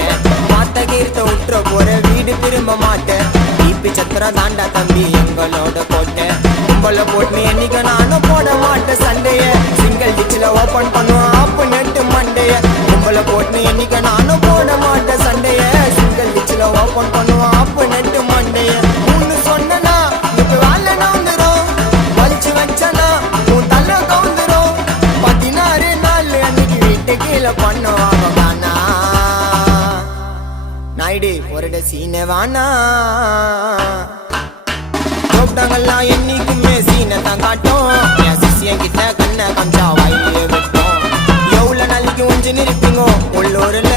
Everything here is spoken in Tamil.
மாட்டேன். மாத்த கீர்த்த உற்ற போற வீடு திரும்ப மாட்டேன். டிபி சத்திரம் தாண்டா தம்பி எங்களோட கோட்டை. கும்பல போட்டு என்னைக்கு நானும் போட மாட்டேன் சண்டைய. சிங்கிள் டிச்சில ஓபன் பண்ணுவோம் ஆப்பு நெட்டு மண்டைய. கும்பல போட்டு என்னைக்கு நானும் போட மாட்டேன் சண்டைய. சிங்கிள் டிச்சில ஓபன் பண்ணுவோம் ஆப்பு நெட்டு மண்டைய. ஒன்னு சொன்னா இப்ப வேலை நவுந்துரும். வலிச்சு வச்சனா உன் தலை கவுந்துரும். 16 நாள் அன்னைக்கு வீட்டு கீழே பண்ணுவாங்க காணா. நாயுடு ஒரு சீனை வானா. கூப்பிட்டாங்கல்லாம் என்னைக்குமே சீனை தான் காட்டும். என் சிசியன் கிட்ட கண்ணை கம்சா வாயிலே விட்டோம். எவ்வளவு நாளைக்கு ஒஞ்சு நிற்பீங்க உள்ளூர்ல.